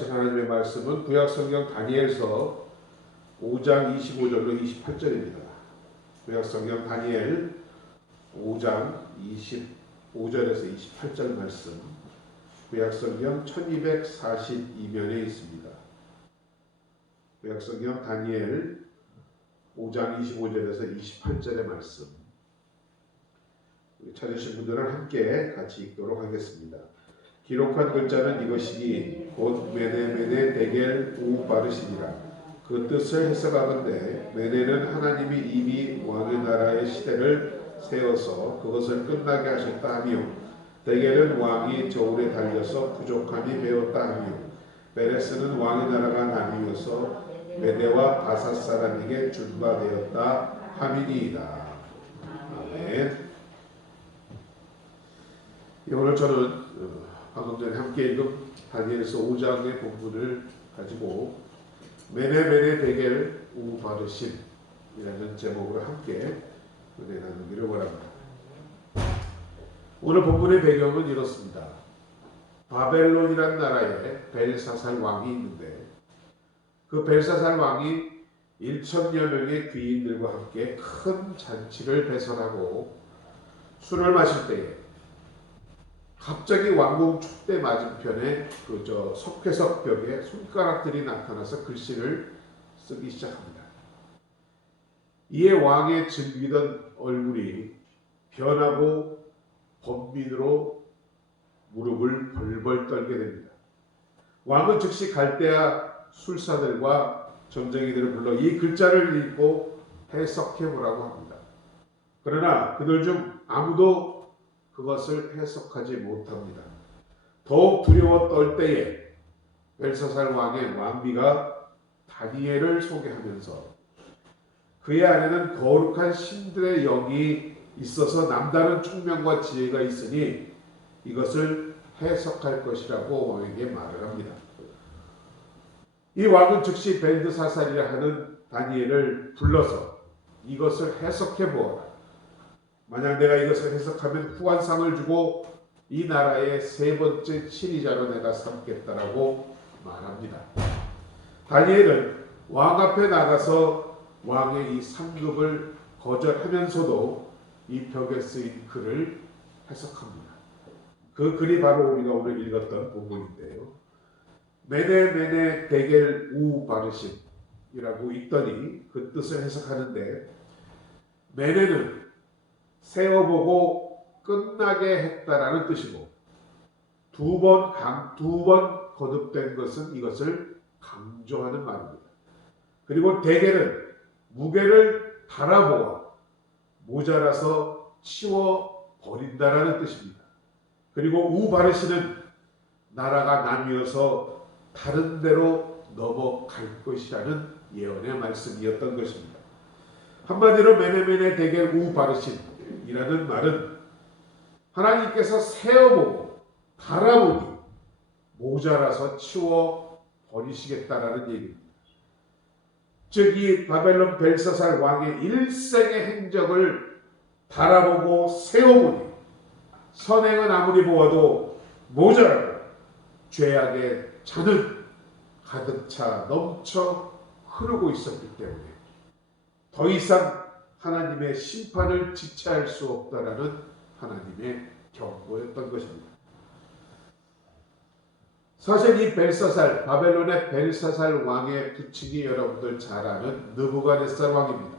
하신 하나님의 말씀은 구약성경 다니엘서 5장 25절로 28절입니다. 구약성경 다니엘 5장 25절에서 28절 말씀, 구약성경 1242면에 있습니다. 구약성경 다니엘 5장 25절에서 28절의 말씀, 찾으신 분들은 함께 같이 읽도록 하겠습니다. 기록한 글자는 이것이니 곧 메네 데겔 우바르시니라. 그 뜻을 해석하건대 메네는 하나님이 이미 왕의 나라의 시대를 세워서 그것을 끝나게 하셨다 하며, 데겔은 왕이 저울에 달려서 부족함이 배었다 하며, 베레스는 왕의 나라가 나뉘어서 메대와 바사 사람에게 준바되었다 함이니이다. 아멘. 오늘 저는 방금 전에 함께 읽은 다니엘서 5장의 본문을 가지고 메네 데겔 우바르신이라는 제목으로 함께 은혜 나누기를 원합니다. 오늘 본문의 배경은 이렇습니다. 바벨론이라는 나라에 벨사살 왕이 있는데, 그 벨사살 왕이 1,000여 명의 귀인들과 함께 큰 잔치를 배설하고 술을 마실 때에 갑자기 왕궁 촛대 맞은편에 석회석 벽에 손가락들이 나타나서 글씨를 쓰기 시작합니다. 이에 왕의 즐기던 얼굴이 변하고 번민으로 무릎을 벌벌 떨게 됩니다. 왕은 즉시 갈대아 술사들과 점쟁이들을 불러 이 글자를 읽고 해석해 보라고 합니다. 그러나 그들 중 아무도 그것을 해석하지 못합니다. 더욱 두려워 떨 때에 벨사살 왕의 왕비가 다니엘을 소개하면서 그의 안에는 거룩한 신들의 영이 있어서 남다른 총명과 지혜가 있으니 이것을 해석할 것이라고 왕에게 말을 합니다. 이 왕은 즉시 벨드사살이라 하는 다니엘을 불러서 이것을 해석해 보아라. 만약 내가 이것을 해석하면 후한상을 주고 이 나라의 세 번째 친위자로 내가 삼겠다라고 말합니다. 다니엘은 왕 앞에 나가서 왕의 이 상급을 거절하면서도 이 벽에 쓰인 글을 해석합니다. 그 글이 바로 우리가 오늘 읽었던 부분인데요. 메네 데겔 우바르신이라고 있더니 그 뜻을 해석하는데, 메네는 세워보고 끝나게 했다라는 뜻이고, 두 번 거듭된 것은 이것을 강조하는 말입니다. 그리고 데겔은 무게를 달아보아 모자라서 치워 버린다라는 뜻입니다. 그리고 우바르시는 나라가 나뉘어서 다른 데로 넘어갈 것이라는 예언의 말씀이었던 것입니다. 한마디로 메네 데겔 우바르신이라는 말은 하나님께서 세어보고 달아보니 모자라서 치워 버리시겠다라는 얘기입니다. 즉 이 바벨론 벨사살 왕의 일생의 행적을 달아보고 세어보니 선행은 아무리 보아도 모자라고 죄악의 잔은 가득 차 넘쳐 흐르고 있었기 때문에 더 이상 하나님의 심판을 지체할 수 없다라는 하나님의 경고였던 것입니다. 사실 이 벨사살, 바벨론의 벨사살 왕의 부친이 여러분들 잘 아는 느부갓네살 왕입니다.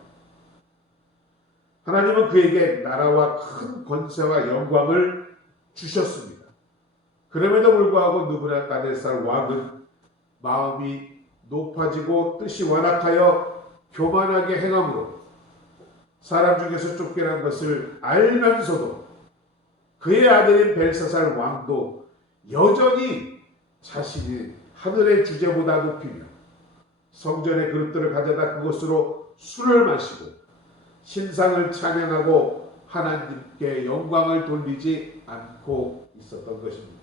하나님은 그에게 나라와 큰 권세와 영광을 주셨습니다. 그럼에도 불구하고 느부갓네살 왕은 마음이 높아지고 뜻이 완악하여 교만하게 행함으로 사람 중에서 쫓겨난 것을 알면서도 그의 아들인 벨사살 왕도 여전히 자신이 하늘의 주제보다 높이며 성전의 그릇들을 가져다 그것으로 술을 마시고 신상을 찬양하고 하나님께 영광을 돌리지 않고 있었던 것입니다.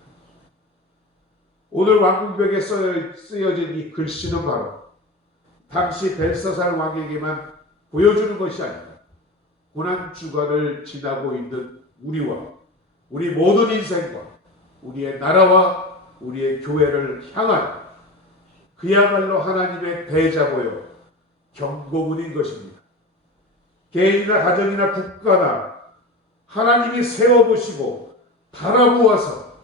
오늘 왕궁벽에 쓰여진 이 글씨는 바로 당시 벨사살 왕에게만 보여주는 것이 아니라 고난주간을 지나고 있는 우리와 우리 모든 인생과 우리의 나라와 우리의 교회를 향한 그야말로 하나님의 대자보요 경고문인 것입니다. 개인이나 가정이나 국가나 하나님이 세워보시고 바라보아서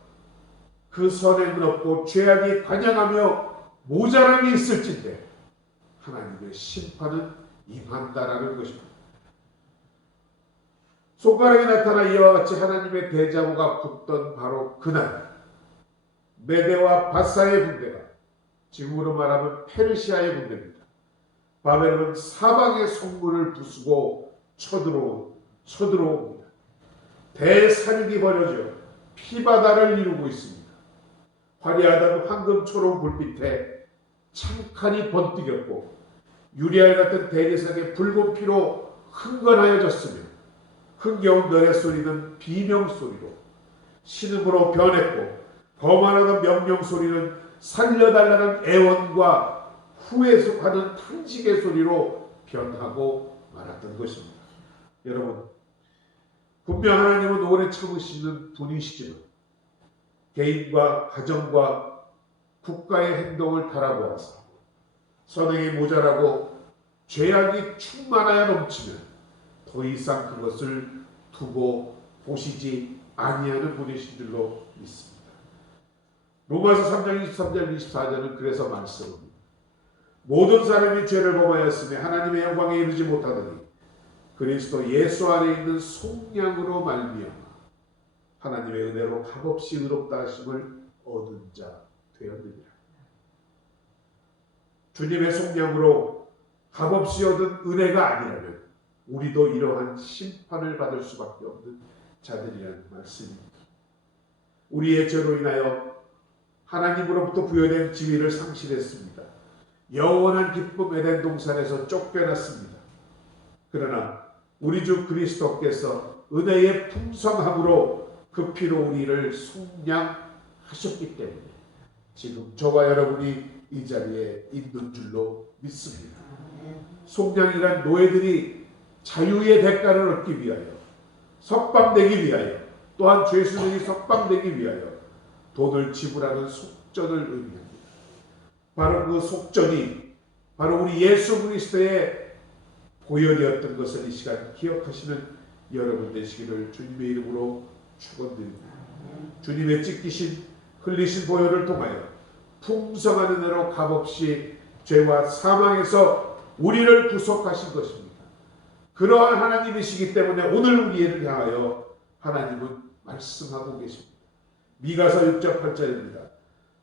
그 선행은 없고 죄악이 관영하며 모자람이 있을진데 하나님의 심판은 임한다라는 것입니다. 손가락에 나타나 이와 같이 하나님의 대자보가 붙던 바로 그날 메대와 바사의 군대가, 지금으로 말하면 페르시아의 군대입니다. 바벨론은 사방의 성문을 부수고 쳐들어옵니다. 대사륙이 벌어져 피바다를 이루고 있습니다. 화려하던 황금초록 불빛에 창칸이 번뜩였고 유리알 같은 대리석의 붉은 피로 흥건하여졌으며 흥겨운 노랫소리는 비명소리로 신음으로 변했고 거만하던 명령소리는 살려달라는 애원과 후회하는 탄식의 소리로 변하고 말았던 것입니다. 여러분, 분명 하나님은 오래 참으시는 분이시지만 개인과 가정과 국가의 행동을 바라보아서 선행이 모자라고 죄악이 충만하여 넘치면 더 이상 그것을 두고 보시지 아니하는 분이신 줄로 믿습니다. 로마서 3장 23절 24절은 그래서 말씀합니다. 모든 사람이 죄를 범하였으며 하나님의 영광에 이르지 못하더니 그리스도 예수 안에 있는 속량으로 말미암아 하나님의 은혜로 값없이 의롭다 하심을 얻은 자 되었느니라. 주님의 속량으로 값없이 얻은 은혜가 아니라면 우리도 이러한 심판을 받을 수밖에 없는 자들이라는 말씀입니다. 우리의 죄로 인하여 하나님으로부터 부여된 지위를 상실했습니다. 영원한 기쁨 에덴 동산에서 쫓겨났습니다. 그러나 우리 주 그리스도께서 은혜의 풍성함으로 그 피로 우리를 속량하셨기 때문에 지금 저와 여러분이 이 자리에 있는 줄로 믿습니다. 속량이란 노예들이 자유의 대가를 얻기 위하여 석방되기 위하여 또한 죄수들이 석방되기 위하여 돈을 지불하는 속전을 의미합니다. 바로 그 속전이 바로 우리 예수 그리스도의 보혈이었던 것을 이 시간 기억하시는 여러분 되시기를 주님의 이름으로 축원드립니다. 주님의 찢기신 흘리신 보혈을 통하여 풍성한 은혜로 값없이 죄와 사망에서 우리를 구속하신 것입니다. 그러한 하나님이시기 때문에 오늘 우리를 향하여 하나님은 말씀하고 계십니다. 미가서 6장 8절입니다.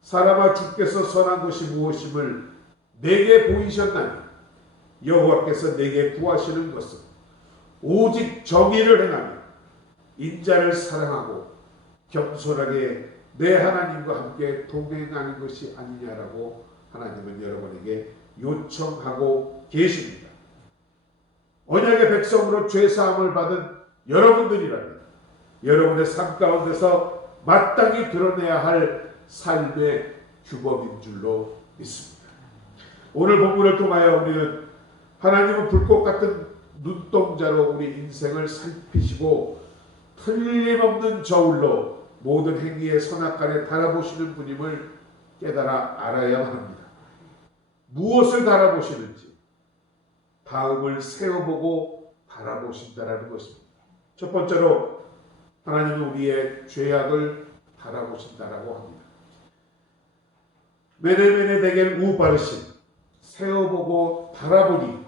사람아 주께서 선한 것이 무엇임을 내게 보이셨나니 여호와께서 내게 구하시는 것은 오직 정의를 행하며 인자를 사랑하고 겸손하게 내 하나님과 함께 동행하는 것이 아니냐라고 하나님은 여러분에게 요청하고 계십니다. 언약의 백성으로 죄사함을 받은 여러분들이라면 여러분의 삶 가운데서 마땅히 드러내야 할 삶의 규범인 줄로 믿습니다. 오늘 본문을 통하여 우리는 하나님은 불꽃 같은 눈동자로 우리 인생을 살피시고 틀림없는 저울로 모든 행위의 선악간에 달아보시는 분임을 깨달아 알아야 합니다. 무엇을 달아보시는지 다음을 세워보고 바라보신다라는 것입니다. 첫 번째로 하나님은 우리의 죄악을 바라보신다라고 합니다. 메네메네 데겔 우바르신 세워보고 바라보니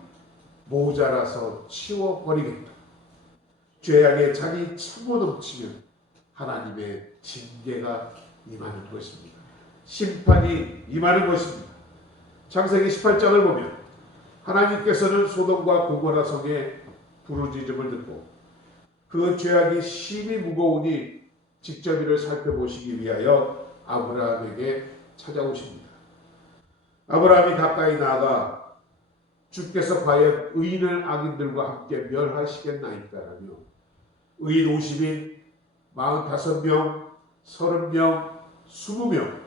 모자라서 치워버리겠다. 죄악의 잔이 차고 넘치면 하나님의 징계가 임하는 것입니다. 심판이 임하는 것입니다. 창세기 18장을 보면 하나님께서는 소돔과 고모라 성의 부르짖음을 듣고 그 죄악이 심히 무거우니 직접 이를 살펴보시기 위하여 아브라함에게 찾아오십니다. 아브라함이 가까이 나아가 주께서 과연 의인을 악인들과 함께 멸하시겠나이까라며 의인 50인, 45명, 30명, 20명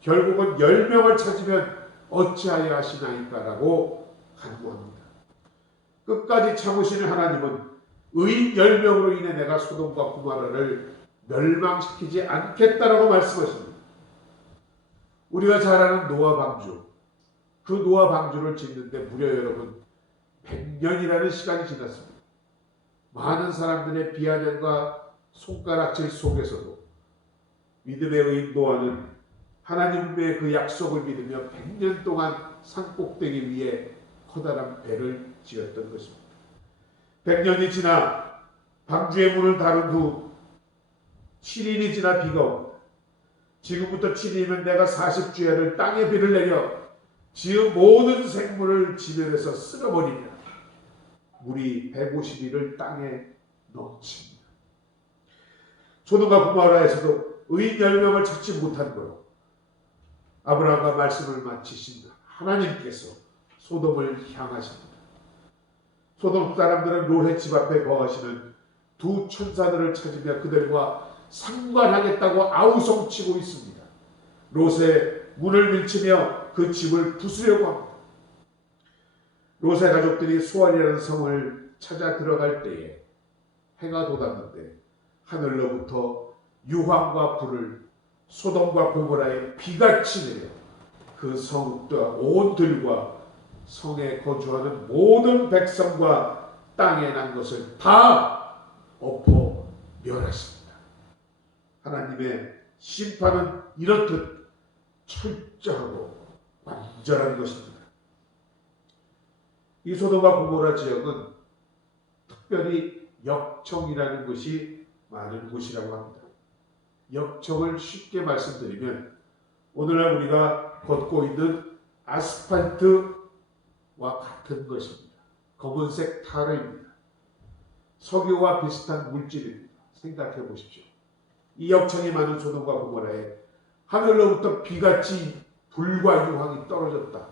결국은 10명을 찾으면 어찌하여 하시나이까라고 간구합니다. 끝까지 참으시는 하나님은 의인 10명으로 인해 내가 소돔과 고모라를 멸망시키지 않겠다라고 말씀하십니다. 우리가 잘 아는 노아 방주, 그 노아 방주를 짓는데 무려 여러분 100년이라는 시간이 지났습니다. 많은 사람들의 비아냥과 손가락질 속에서도 믿음의 의인 노아는 하나님의 그 약속을 믿으며 100년 동안 산꼭대기 위에 커다란 배를 지었던 것입니다. 100년이 지나 방주의 문을 닫은 후 7일이 지나 비가 옵니다. 지금부터 7일이면 내가 40주야를 땅에 비를 내려 지은 모든 생물을 지면에서 쓸어버리며 물이 150일을 땅에 넘칩니다. 소돔과 고모라에서도 의인 10명을 찾지 못한 거로 아브라함과 말씀을 마치신 하나님께서 소돔을 향하십니다. 소돔 사람들은 롯의 집 앞에 거하시는 두 천사들을 찾으며 그들과 상관하겠다고 아우성치고 있습니다. 롯의 문을 밀치며 그 집을 부수려고 합니다. 롯의 가족들이 수알이라는 성을 찾아 들어갈 때에 해가 돋았는데 하늘로부터 유황과 불을 소돔과 고모라에 비같이 내려 그 성과 온 들과 성에 거주하는 모든 백성과 땅에 난 것을 다 엎어 멸하십니다. 하나님의 심판은 이렇듯 철저하고 완전한 것입니다. 이 소돔과 고모라 지역은 특별히 역청이라는 것이 많은 곳이라고 합니다. 역청을 쉽게 말씀드리면 오늘날 우리가 걷고 있는 아스팔트와 같은 것입니다. 검은색 타르입니다. 석유와 비슷한 물질입니다. 생각해 보십시오. 이 역청이 많은 소돔과 고모라에 하늘로부터 비같이 불과 유황이 떨어졌다.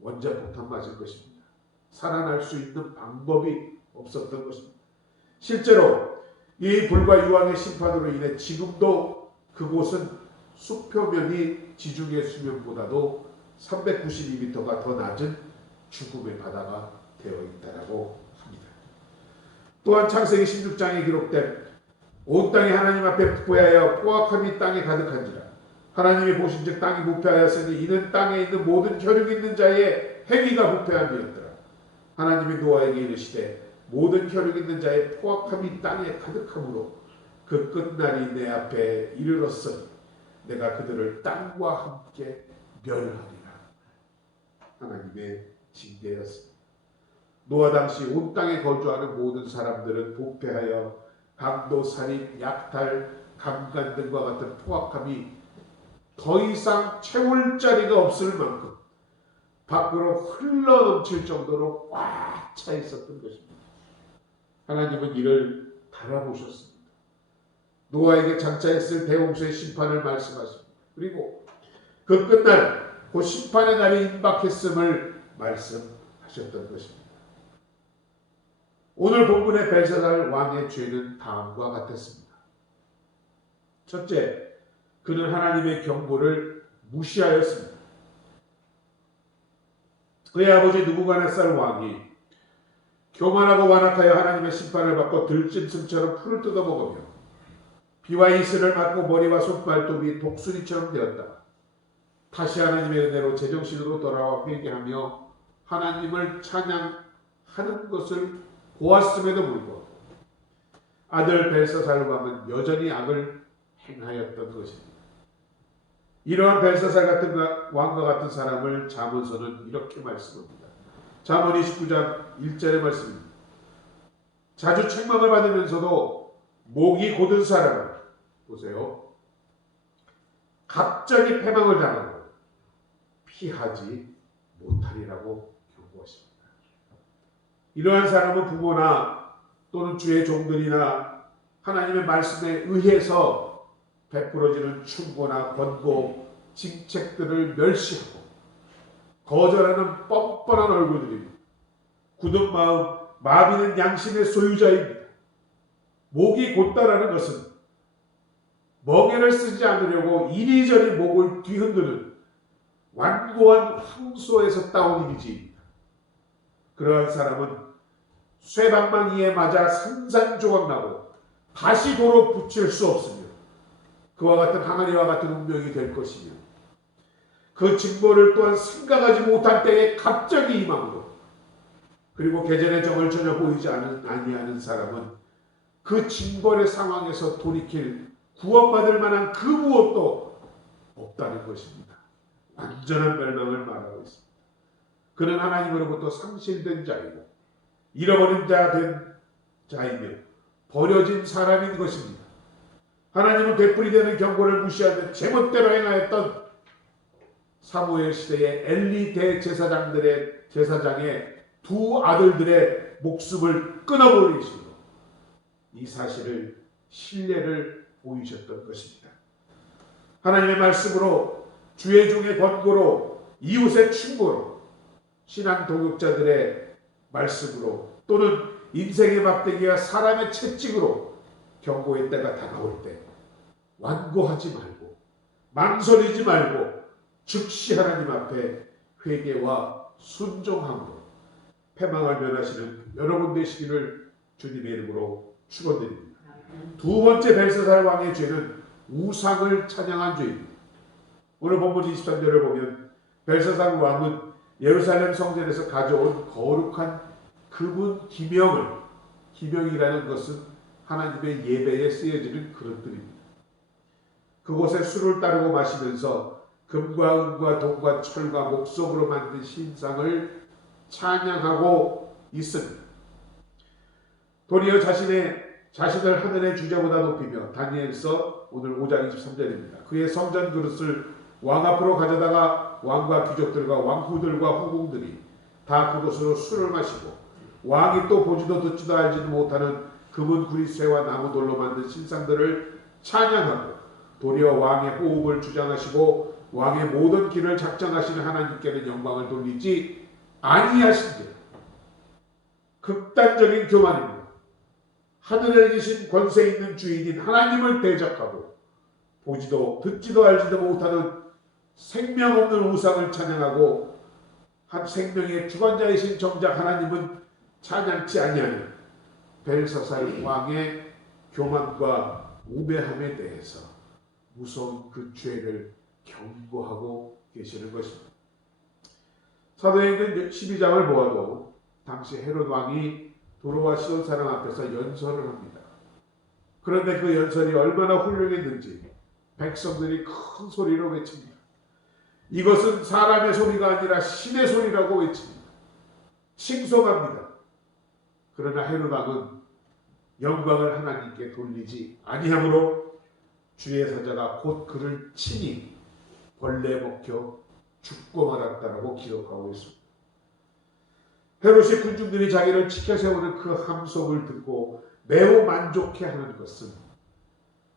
원자폭탄 맞은 것입니다. 살아날 수 있는 방법이 없었던 것입니다. 실제로 이 불과 유황의 심판으로 인해 지금도 그곳은 수표면이 지중해 수면보다도 392m가 더 낮은 죽음의 바다가 되어 있다고 합니다. 또한 창세기 16장에 기록된 온 땅이 하나님 앞에 부패하여 포악함이 땅에 가득한지라 하나님이 보신즉 땅이 부패하였으니 이는 땅에 있는 모든 혈육 있는 자의 행위가 부패함이었더라. 하나님이 노아에게 이르시되 모든 혈육 있는 자의 포악함이 땅에 가득함으로 그 끝날이 내 앞에 이르렀으니 내가 그들을 땅과 함께 멸하리라. 하나님의 징계였습니다. 노아 당시 온 땅에 거주하는 모든 사람들은 부패하여 강도, 살인, 약탈, 강간 등과 같은 포악함이 더 이상 채울 자리가 없을 만큼 밖으로 흘러넘칠 정도로 꽉 차 있었던 것입니다. 하나님은 이를 바라보셨습니다. 노아에게 장차했을 대홍수의 심판을 말씀하십니다. 그리고 그 끝날 그 심판의 날이 임박했음을 말씀하셨던 것입니다. 오늘 본문의 벨사살 왕의 죄는 다음과 같았습니다. 첫째, 그는 하나님의 경고를 무시하였습니다. 그의 아버지 느부갓네살 왕이 교만하고 완악하여 하나님의 심판을 받고 들짐승처럼 풀을 뜯어먹으며 비와 이슬을 맞고 머리와 손발톱이 독수리처럼 되었다. 다시 하나님의 은혜로 제정신으로 돌아와 회개하며 하나님을 찬양하는 것을 보았음에도 불구하고 아들 벨사살 왕은 여전히 악을 행하였던 것입니다. 이러한 벨사살 같은 왕과 같은 사람을 잠언서는 이렇게 말씀합니다. 잠언 29장 1절의 말씀입니다. 자주 책망을 받으면서도 목이 곧은 사람은 보세요. 갑자기 패망을 당하고 피하지 못하리라고 경고하십니다. 이러한 사람은 부모나 또는 주의 종들이나 하나님의 말씀에 의해서 베풀어지는 충고나 권고, 징책들을 멸시하고 거절하는 뻔뻔한 얼굴들입니다. 굳은 마음, 마비는 양심의 소유자입니다. 목이 곧다라는 것은 멍에를 쓰지 않으려고 이리저리 목을 뒤흔드는 완고한 황소에서 따온 이미지입니다. 그러한 사람은 쇠방망이에 맞아 산산조각나고 다시 도로 붙일 수 없으며 그와 같은 항아리와 같은 운명이 될 것이며 그 징벌을 또한 생각하지 못한 때에 갑자기 임함으로, 그리고 계절의 정을 전혀 보이지 아니하는 사람은 그 징벌의 상황에서 돌이킬 구원받을 만한 그 무엇도 없다는 것입니다. 완전한 멸망을 말하고 있습니다. 그는 하나님으로부터 상실된 자이고 잃어버린 된 자이며 버려진 사람인 것입니다. 하나님은 되풀이 되는 경고를 무시하며 제멋대로 행하였던 사무엘 시대의 엘리 제사장의 두 아들들의 목숨을 끊어버리시고 이 사실을 신뢰를 보이셨던 것입니다. 하나님의 말씀으로, 주의 종의 권고로, 이웃의 충고로, 신앙 동역자들의 말씀으로, 또는 인생의 막대기와 사람의 채찍으로 경고의 때가 다가올 때 완고하지 말고 망설이지 말고 즉시 하나님 앞에 회개와 순종함으로 패망을 면하시는 여러분 되시기를 주님의 이름으로 축원드립니다. 두 번째 벨사살 왕의 죄는 우상을 찬양한 죄입니다. 오늘 본문 23절을 보면 벨사살 왕은 예루살렘 성전에서 가져온 거룩한 그분 기명이라는 것은 하나님의 예배에 쓰여지는 그릇들입니다. 그곳에 술을 따르고 마시면서 금과 은과 동과 철과 목석으로 만든 신상을 찬양하고 있습니다. 도리어 자신을 하늘의 주제보다 높이며, 다니엘서 오늘 5장 23절입니다. 그의 성전 그릇을 왕 앞으로 가져다가 왕과 귀족들과 왕후들과 후궁들이 다 그곳으로 술을 마시고, 왕이 또 보지도 듣지도 알지도 못하는 금은 구리쇠와 나무돌로 만든 신상들을 찬양하고, 도리어 왕의 호흡을 주장하시고 왕의 모든 길을 작정하시는 하나님께는 영광을 돌리지 아니하신 데, 극단적인 교만입니다. 하늘에 계신 권세 있는 주인인 하나님을 대적하고 보지도 듣지도 알지도 못하는 생명 없는 우상을 찬양하고 한 생명의 주관자이신 정작 하나님은 찬양치 아니하는 벨사살 왕의 교만과 우매함에 대해서 무서운 그 죄를 경고하고 계시는 것입니다. 사도행전 12장을 보아도 당시 헤롯 왕이 도로와 시온 사람 앞에서 연설을 합니다. 그런데 그 연설이 얼마나 훌륭했는지 백성들이 큰 소리로 외칩니다. 이것은 사람의 소리가 아니라 신의 소리라고 외칩니다. 칭송합니다. 그러나 헤롯 왕은 영광을 하나님께 돌리지 아니하므로 주의 사자가 곧 그를 치니 벌레 먹혀 죽고 말았다라고 기록하고 있습니다. 헤롯의 군중들이 자기를 지켜 세우는 그 함성을 듣고 매우 만족해하는 것은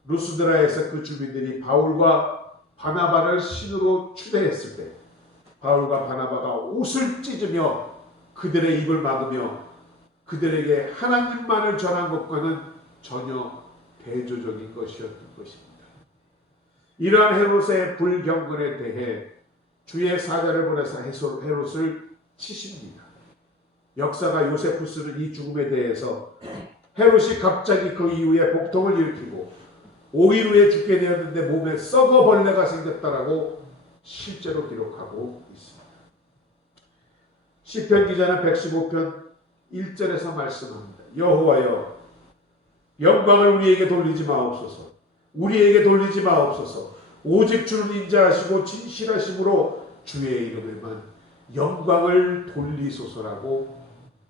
루스드라에서 그 주민들이 바울과 바나바를 신으로 추대했을 때 바울과 바나바가 옷을 찢으며 그들의 입을 막으며 그들에게 하나님만을 전한 것과는 전혀 대조적인 것이었던 것입니다. 이러한 헤롯의 불경건에 대해 주의 사자를 보내서 헤롯을 치십니다. 역사가 요세푸스는 이 죽음에 대해서 헤롯이 갑자기 그 이후에 복통을 일으키고 5일 후에 죽게 되었는데 몸에 썩어 벌레가 생겼다라고 실제로 기록하고 있습니다. 시편 기자는 115편 1절에서 말씀합니다. 여호와여, 영광을 우리에게 돌리지 마옵소서. 우리에게 돌리지 마옵소서. 오직 주는 인자하시고 진실하심으로 주의 이름에만 영광을 돌리소서라고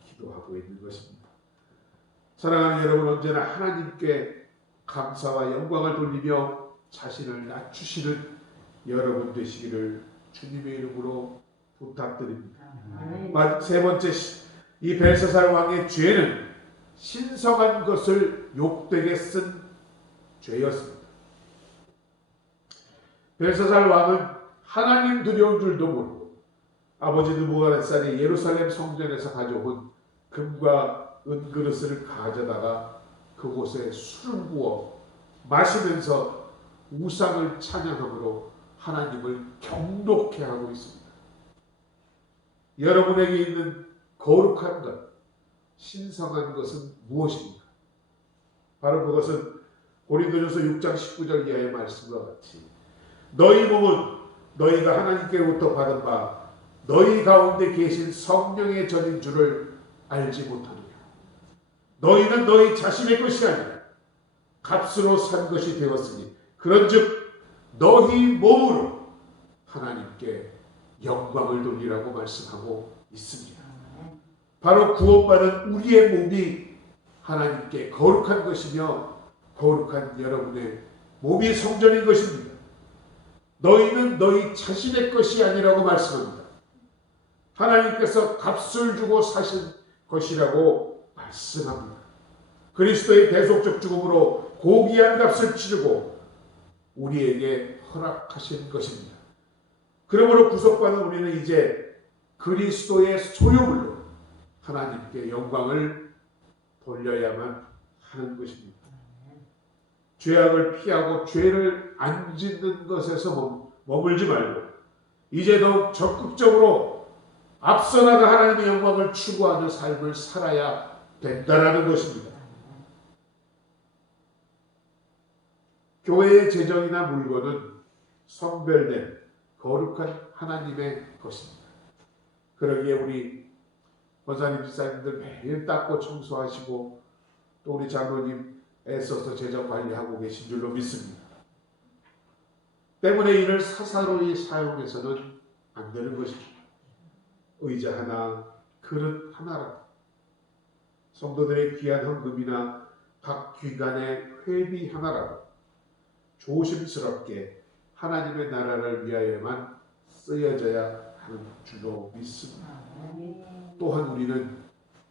기도하고 있는 것입니다. 사랑하는 여러분, 언제나 하나님께 감사와 영광을 돌리며 자신을 낮추시는 여러분 되시기를 주님의 이름으로 부탁드립니다. 세 번째, 이 벨사살 왕의 죄는 신성한 것을 욕되게 쓴 죄였습니다. 벨사살 왕은 하나님 두려운 줄도 모르고 아버지 느부갓네살이 예루살렘 성전에서 가져온 금과 은그릇을 가져다가 그곳에 술을 부어 마시면서 우상을 찬양함으로 하나님을 경독해 하고 있습니다. 여러분에게 있는 거룩한 것, 신성한 것은 무엇입니까? 바로 그것은 고린도전서 6장 19절 이하의 말씀과 같이 너희 몸은 너희가 하나님께로부터 받은 바 너희 가운데 계신 성령의 전인 줄을 알지 못하느냐. 너희는 너희 자신의 것이 아니라 값으로 산 것이 되었으니 그런즉 너희 몸으로 하나님께 영광을 돌리라고 말씀하고 있습니다. 바로 구원받은 우리의 몸이 하나님께 거룩한 것이며 거룩한 여러분의 몸이 성전인 것입니다. 너희는 너희 자신의 것이 아니라고 말씀합니다. 하나님께서 값을 주고 사신 것이라고 말씀합니다. 그리스도의 대속적 죽음으로 고귀한 값을 치르고 우리에게 허락하신 것입니다. 그러므로 구속받은 우리는 이제 그리스도의 소유물로 하나님께 영광을 돌려야만 하는 것입니다. 죄악을 피하고 죄를 안 짓는 것에서 머물지 말고 이제 더욱 적극적으로 앞서 나가 하나님의 영광을 추구하는 삶을 살아야 된다는 것입니다. 교회의 재정이나 물건은 성별된 거룩한 하나님의 것입니다. 그러기에 우리 권사님, 집사님들 매일 닦고 청소하시고 또 우리 장로님 애써서 재정 관리하고 계신 줄로 믿습니다. 때문에 이를 사사로이 사용해서는 안 되는 것입니다. 의자 하나, 그릇 하나라도 성도들의 귀한 헌금이나 각 기관의 회비 하나라도 조심스럽게 하나님의 나라를 위하여만 쓰여져야 하는 줄로 믿습니다. 또한 우리는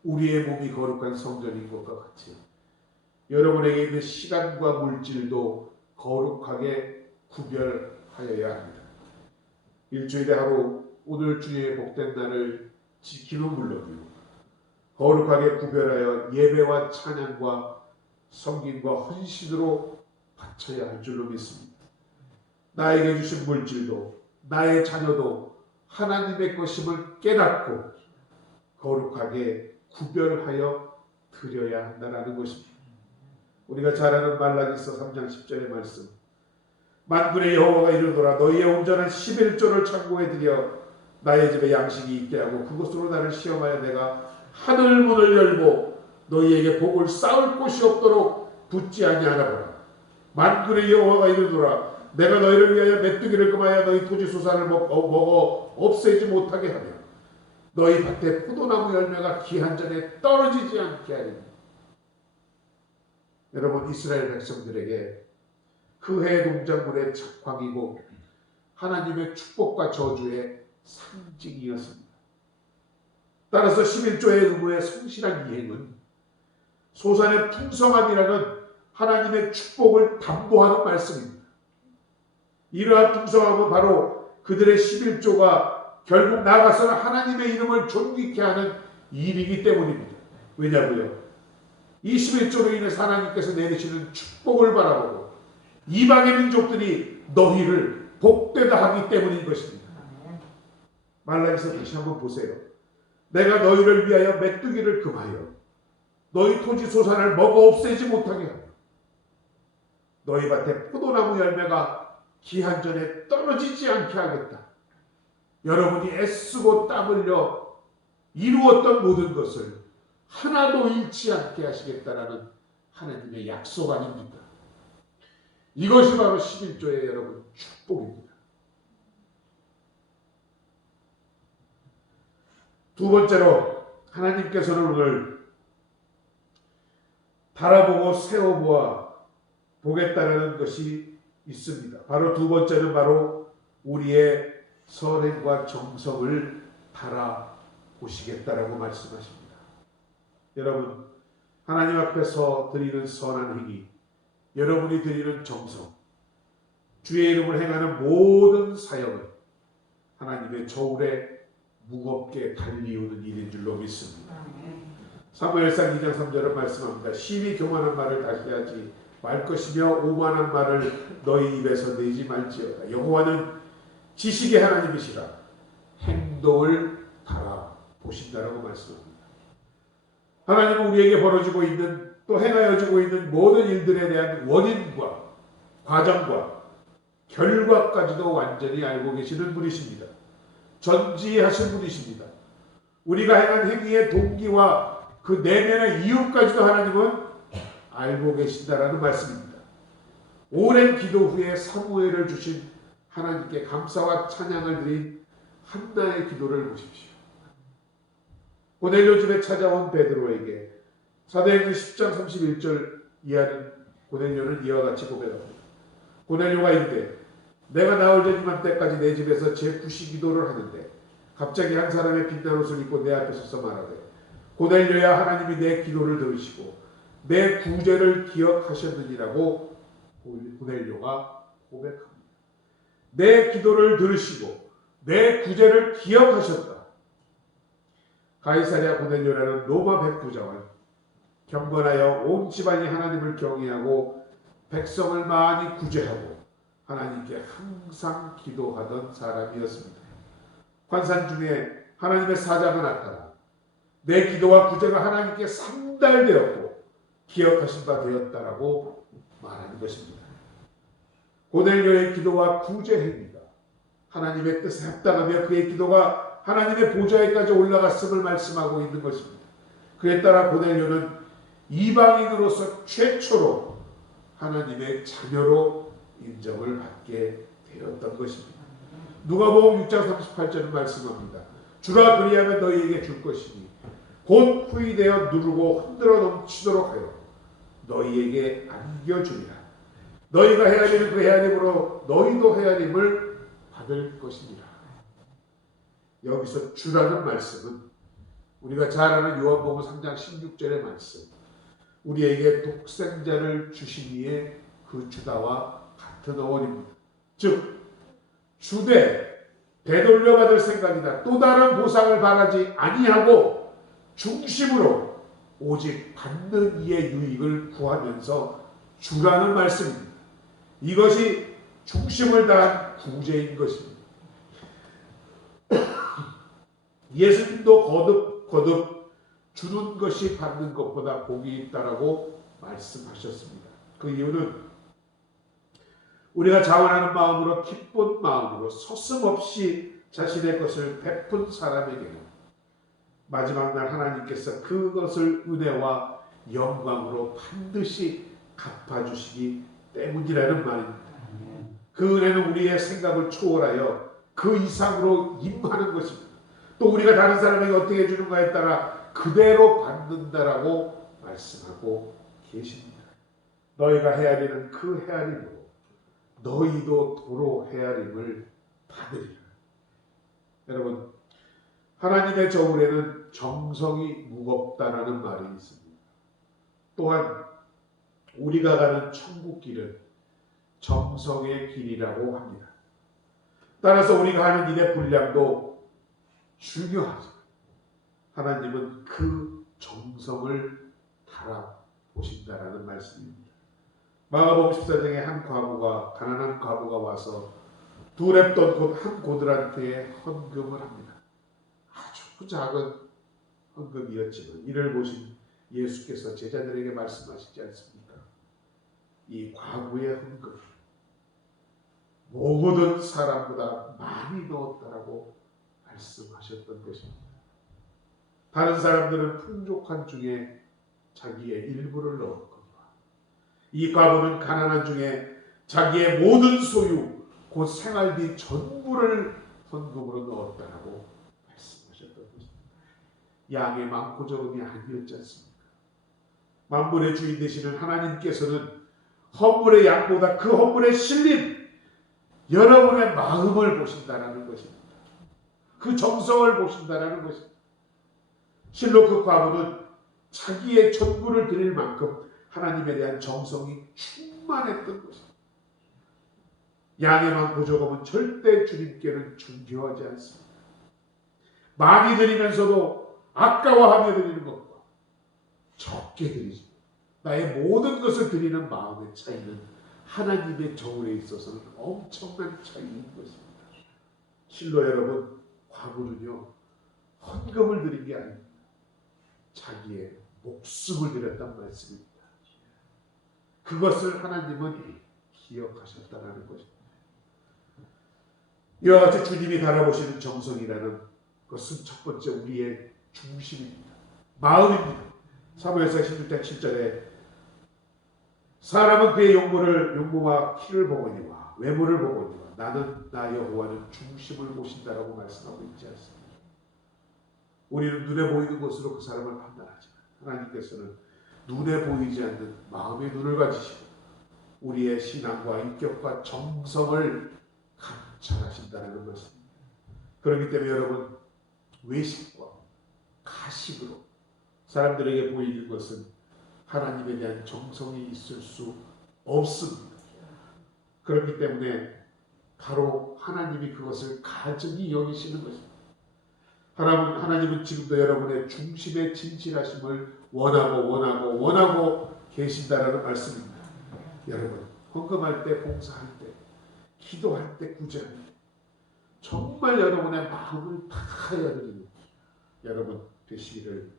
우리의 몸이 거룩한 성전인 것과 같이 여러분에게 있는 시간과 물질도 거룩하게 구별하여야 합니다. 일주일에 하루 오늘 주의 복된 날을 지키는 물론이요 거룩하게 구별하여 예배와 찬양과 섬김과 헌신으로 바쳐야 할 줄로 믿습니다. 나에게 주신 물질도 나의 자녀도 하나님의 것임을 깨닫고 거룩하게 구별하여 드려야 한다는 것입니다. 우리가 잘 아는 말라기서 3장 10절의 말씀, 만군의 여호와가 이르노라 너희의 온전한 11조를 창고에 들여 나의 집에 양식이 있게 하고 그것으로 나를 시험하여 내가 하늘 문을 열고 너희에게 복을 쌓을 곳이 없도록 붙지 아니하나 보라. 만군의 여호와가 이르노라 내가 너희를 위하여 메뚜기를 금하여 너희 토지 소산을 먹어 없애지 못하게 하며 너희 밭에 포도나무 열매가 기한 전에 떨어지지 않게 하리니. 여러분, 이스라엘 백성들에게 그해 농작물의 작황이고 하나님의 축복과 저주의 상징이었습니다. 따라서 11조의 의무의 성실한 이행은 소산의 풍성함이라는 하나님의 축복을 담보하는 말씀입니다. 이러한 풍성함은 바로 그들의 11조가 결국 나아가서는 하나님의 이름을 존귀케 하는 일이기 때문입니다. 왜냐고요? 이 11조로 인해서 하나님께서 내리시는 축복을 바라보고 이방의 민족들이 너희를 복되다 하기 때문인 것입니다. 말라기서 다시 한번 보세요. 내가 너희를 위하여 메뚜기를 금하여 너희 토지 소산을 먹어 없애지 못하게 하며 너희 밭에 포도나무 열매가 기한 전에 떨어지지 않게 하겠다. 여러분이 애쓰고 땀 흘려 이루었던 모든 것을 하나도 잃지 않게 하시겠다라는 하나님의 약속 아닙니까? 이것이 바로 11조의 여러분 축복입니다. 두 번째로 하나님께서는 오늘 바라보고 세워보아 보겠다라는 것이 있습니다. 바로 두 번째는 바로 우리의 선행과 정성을 바라보시겠다라고 말씀하십니다. 여러분, 하나님 앞에서 드리는 선한 행위, 여러분이 드리는 정성, 주의 이름을 행하는 모든 사역은 하나님의 저울에 무겁게 달리우는 일인 줄로 믿습니다. 사무엘상 2장 3절은 말씀합니다. 심히 교만한 말을 다시 하지 말 것이며 오만한 말을 너희 입에서 내지 말지어다. 여호와는 지식의 하나님이시라 행동을 바라보신다라고 말씀합니다. 하나님은 우리에게 벌어지고 있는 또 행하여지고 있는 모든 일들에 대한 원인과 과정과 결과까지도 완전히 알고 계시는 분이십니다. 전지하신 분이십니다. 우리가 행한 행위의 동기와 그 내면의 이유까지도 하나님은 알고 계신다라는 말씀입니다. 오랜 기도 후에 사무엘을 주신 하나님께 감사와 찬양을 드린 한나의 기도를 보십시오. 고넬료 집에 찾아온 베드로에게 사도행전 10장 31절 이하는 고넬료는 이와 같이 고백합니다. 고넬료가 이르되 내가 나올 전 이맘때까지 내 집에서 제9시 기도를 하는데 갑자기 한 사람의 빛난 옷을 입고 내 앞에 서서 말하되 고넬료야 하나님이 내 기도를 들으시고 내 구제를 기억하셨느니라고 고넬료가 고백합니다. 내 기도를 들으시고 내 구제를 기억하셨다. 가이사랴 고넬료라는 로마 백부장은 경건하여 온 집안이 하나님을 경외하고 백성을 많이 구제하고 하나님께 항상 기도하던 사람이었습니다. 환산 중에 하나님의 사자가 나타나 내 기도와 구제가 하나님께 상달되었고 기억하신 바 되었다라고 말하는 것입니다. 고넬료의 기도와 구제 행위가 하나님의 뜻에 합당하며 그의 기도가 하나님의 보좌에까지 올라갔음을 말씀하고 있는 것입니다. 그에 따라 고넬료는 이방인으로서 최초로 하나님의 자녀로 인정을 받게 되었던 것입니다. 누가복음 6장 38절은 말씀합니다. 주라 그리하면 너희에게 줄 것이니 곧 후이되어 누르고 흔들어 넘치도록 하여 너희에게 안겨주리라. 너희가 헤아리는 그 헤아림으로 너희도 헤아림을 받을 것이니라. 여기서 주라는 말씀은 우리가 잘 아는 요한복음 3장 16절의 말씀, 우리에게 독생자를 주시니에 그 주다와 같은 어원입니다. 즉 주되 되돌려받을 생각이다. 또 다른 보상을 바라지 아니하고 중심으로 오직 받는 이의 유익을 구하면서 주라는 말씀입니다. 이것이 중심을 다한 구제인 것입니다. 예수님도 거듭 주는 것이 받는 것보다 복이 있다라고 말씀하셨습니다. 그 이유는 우리가 자원하는 마음으로 기쁜 마음으로 서슴없이 자신의 것을 베푼 사람에게는 마지막 날 하나님께서 그것을 은혜와 영광으로 반드시 갚아주시기 때문이라는 말입니다. 그 은혜는 우리의 생각을 초월하여 그 이상으로 임하는 것입니다. 또 우리가 다른 사람에게 어떻게 해주는가에 따라 그대로 받는다라고 말씀하고 계십니다. 너희가 헤아리는 그 헤아림으로 너희도 도로 헤아림을 받으리라. 여러분, 하나님의 저울에는 정성이 무겁다라는 말이 있습니다. 또한 우리가 가는 천국 길은 정성의 길이라고 합니다. 따라서 우리가 하는 일의 분량도 중요하죠. 하나님은 그 정성을 달아보신다라는 말씀입니다. 마가복음 14장에 한 과부가, 가난한 과부가 와서 두 렙돈 곧 한 고들한테 헌금을 합니다. 아주 작은 헌금이었지만 이를 보신 예수께서 제자들에게 말씀하시지 않습니까? 이 과부의 헌금 모든 사람보다 많이 넣었다라고 말씀하셨던 것입니다. 다른 사람들은 풍족한 중에 자기의 일부를 넣었거니와 이 과부는 가난한 중에 자기의 모든 소유 곧 생활비 전부를 헌금으로 넣었다라고 말씀하셨던 것입니다. 양의 많고 적음이 아니었지 않습니까? 만물의 주인 되시는 하나님께서는 헌물의 양보다 그 헌물의 실림, 여러분의 마음을 보신다라는 것입니다. 그 정성을 보신다라는 것입니다. 실로 그 과부는 자기의 전부를 드릴 만큼 하나님에 대한 정성이 충만했던 것입니다. 양의 많고 적음은 절대 주님께는 중요하지 않습니다. 많이 드리면서도 아까워하며 드리는 것과 적게 드리지 나의 모든 것을 드리는 마음의 차이는 하나님의 저울에 있어서는 엄청난 차이인 것입니다. 실로 여러분, 과부는요 헌금을 드린 게 아닙니다. 자기의 목숨을 드렸단 말씀입니다. 그것을 하나님은 기억하셨다는 것입니다. 이와 같이 주님이 바라보시는 정성이라는 것은 첫 번째 우리의 중심입니다. 마음입니다. 사무엘상 16장 7절에 사람은 그의 용모와 키를 보거니와 외모를 보거니와 나는 나 여호와는 중심을 보신다라고 말씀하고 있지 않습니까? 우리는 눈에 보이는 것으로 그 사람을 판단하지만 하나님께서는 눈에 보이지 않는 마음의 눈을 가지시고 우리의 신앙과 인격과 정성을 감찰하신다는 것입니다. 그렇기 때문에 여러분, 외식과 가식으로 사람들에게 보이는 것은 하나님에 대한 정성이 있을 수 없습니다. 그렇기 때문에 바로 하나님이 그것을 가증히 여기시는 것입니다. 하나님은 지금도 여러분의 중심에 진실하심을 원하고 계신다라는 말씀입니다. 여러분, 헌금할 때, 봉사할 때, 기도할 때, 구제할 때 정말 여러분의 마음을 다하여 드리는 여러분 되시기를,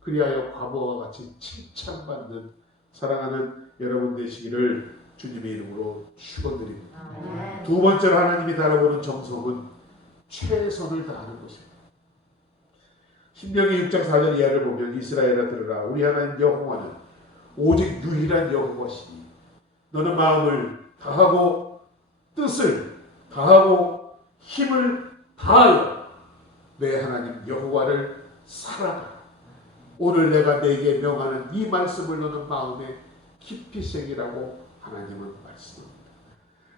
그리하여 과거와 같이 칭찬받는 사랑하는 여러분 되시기를 주님의 이름으로 축원드립니다. 두 번째로 하나님이 바라보는 정성은 최선을 다하는 것입니다. 신명기 6장 4절 이하를 보면 이스라엘아 들으라, 우리 하나님 여호와는 오직 유일한 여호와시니 너는 마음을 다하고 뜻을 다하고 힘을 다하여 내 하나님 여호와를 사랑하라. 오늘 내가 내게 명하는 이 말씀을 너는 마음에 깊이 새기라고 하나님은 말씀합니다.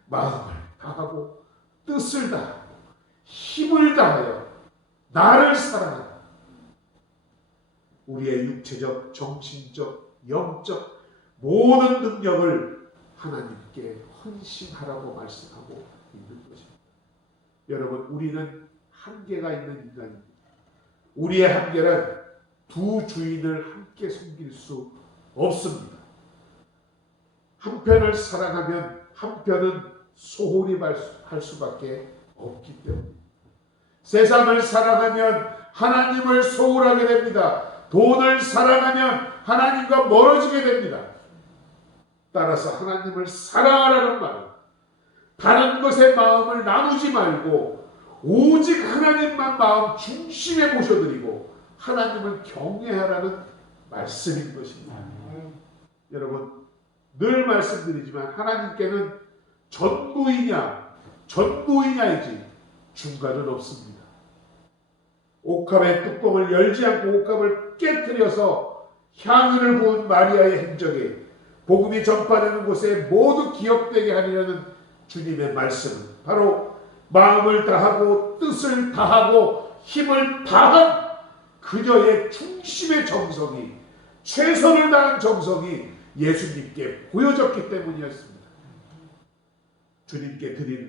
마음을 다하고 뜻을 다하고 힘을 다하여 나를 사랑하라. 우리의 육체적, 정신적, 영적 모든 능력을 하나님께 헌신하라고 말씀하고 있는 것입니다. 여러분, 우리는 한계가 있는 인간입니다. 우리의 한계는 두 주인을 함께 섬길 수 없습니다. 한편을 사랑하면 한편은 소홀히 할 수밖에 없기 때문입니다. 세상을 사랑하면 하나님을 소홀하게 됩니다. 돈을 사랑하면 하나님과 멀어지게 됩니다. 따라서 하나님을 사랑하라는 말은 다른 것에 마음을 나누지 말고 오직 하나님만 마음 중심에 모셔드리고 하나님을 경외하라는 말씀인 것입니다. 여러분, 늘 말씀드리지만 하나님께는 전부이냐이지 중간은 없습니다. 옥합의 뚜껑을 열지 않고 옥합을 깨뜨려서 향유를 부은 마리아의 행적에 복음이 전파되는 곳에 모두 기억되게 하려는 주님의 말씀은 바로 마음을 다하고 뜻을 다하고 힘을 다한 그녀의 중심의 정성이, 최선을 다한 정성이 예수님께 보여졌기 때문이었습니다. 주님께 드린